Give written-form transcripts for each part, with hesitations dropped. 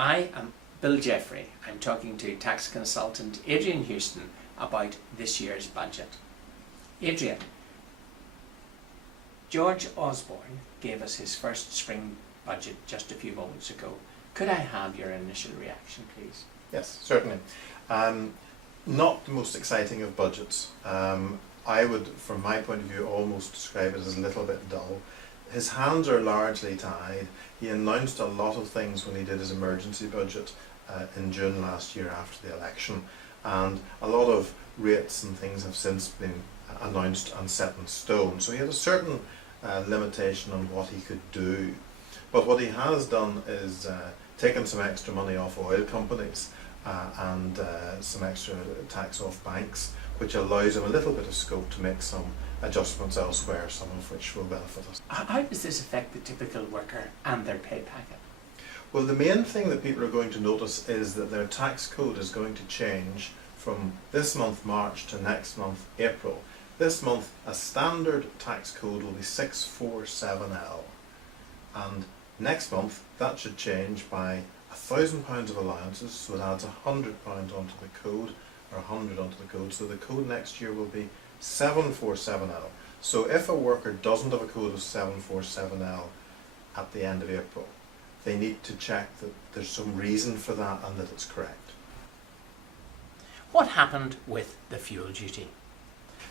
I am Bill Jeffrey. I'm talking to tax consultant Adrian Houston about this year's budget. Adrian, George Osborne gave us his first spring budget just a few moments ago. Could I have your initial reaction, please? Yes, certainly. Not the most exciting of budgets. I would, from my point of view, almost describe it as a little bit dull. His hands are largely tied. He announced a lot of things when he did his emergency budget in June last year after the election, and a lot of rates and things have since been announced and set in stone. So he had a certain limitation on what he could do. But what he has done is taken some extra money off oil companies and some extra tax off banks, which allows him a little bit of scope to make some adjustments elsewhere, some of which will benefit us. How does this affect the typical worker and their pay packet? Well, the main thing that people are going to notice is that their tax code is going to change from this month March to next month April. This month a standard tax code will be 647L, and next month that should change by £1,000 of allowances, so it adds £100 onto the code, or 100 onto the code, so the code next year will be 747L. So if a worker doesn't have a code of 747L at the end of April, they need to check that there's some reason for that and that it's correct. What happened with the fuel duty?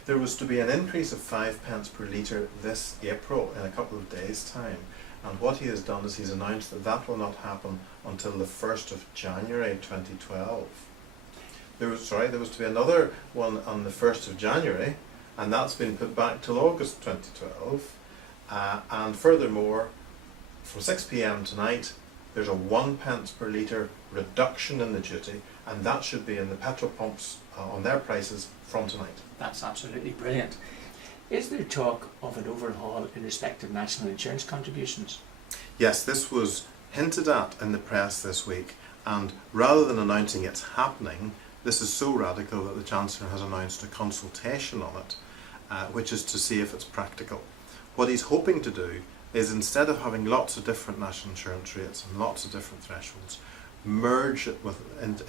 There was to be an increase of 5p per litre this April in a couple of days' time, and what he has done is he's announced that that will not happen until the 1st of January 2012. There was to be another one on the 1st of January, and that's been put back till August 2012. And furthermore, from 6 p.m. tonight, there's a 1p per litre reduction in the duty, and that should be in the petrol pumps on their prices from tonight. That's absolutely brilliant. Is there talk of an overhaul in respect of national insurance contributions? Yes, this was hinted at in the press this week, and rather than announcing it's happening, this is so radical that the Chancellor has announced a consultation on it, which is to see if it's practical. What he's hoping to do is, instead of having lots of different national insurance rates and lots of different thresholds, merge it with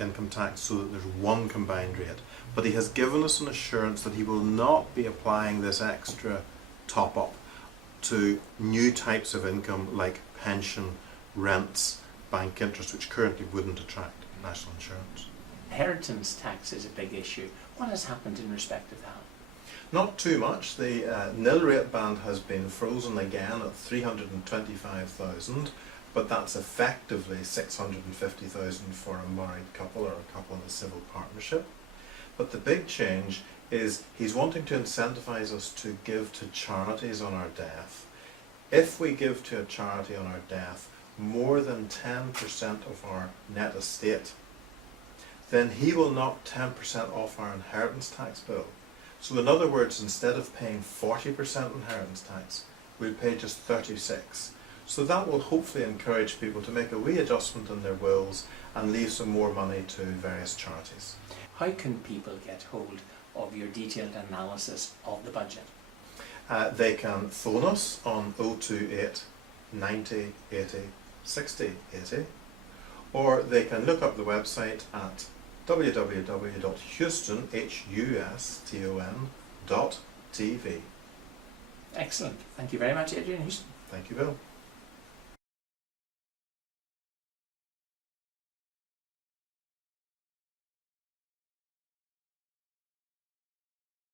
income tax so that there's one combined rate. But he has given us an assurance that he will not be applying this extra top-up to new types of income like pension, rents, bank interest, which currently wouldn't attract national insurance. Inheritance tax is a big issue. What has happened in respect of that? Not too much. The nil rate band has been frozen again at 325,000, but that's effectively 650,000 for a married couple or a couple in a civil partnership. But the big change is he's wanting to incentivise us to give to charities on our death. If we give to a charity on our death more than 10% of our net estate, then he will knock 10% off our inheritance tax bill. So in other words, instead of paying 40% inheritance tax, we'll pay just 36%. So that will hopefully encourage people to make a wee adjustment in their wills and leave some more money to various charities. How can people get hold of your detailed analysis of the budget? They can phone us on 028 90 80 60 80, or they can look up the website at www.houston.tv. Excellent. Thank you very much, Adrian Houston. Thank you, Bill.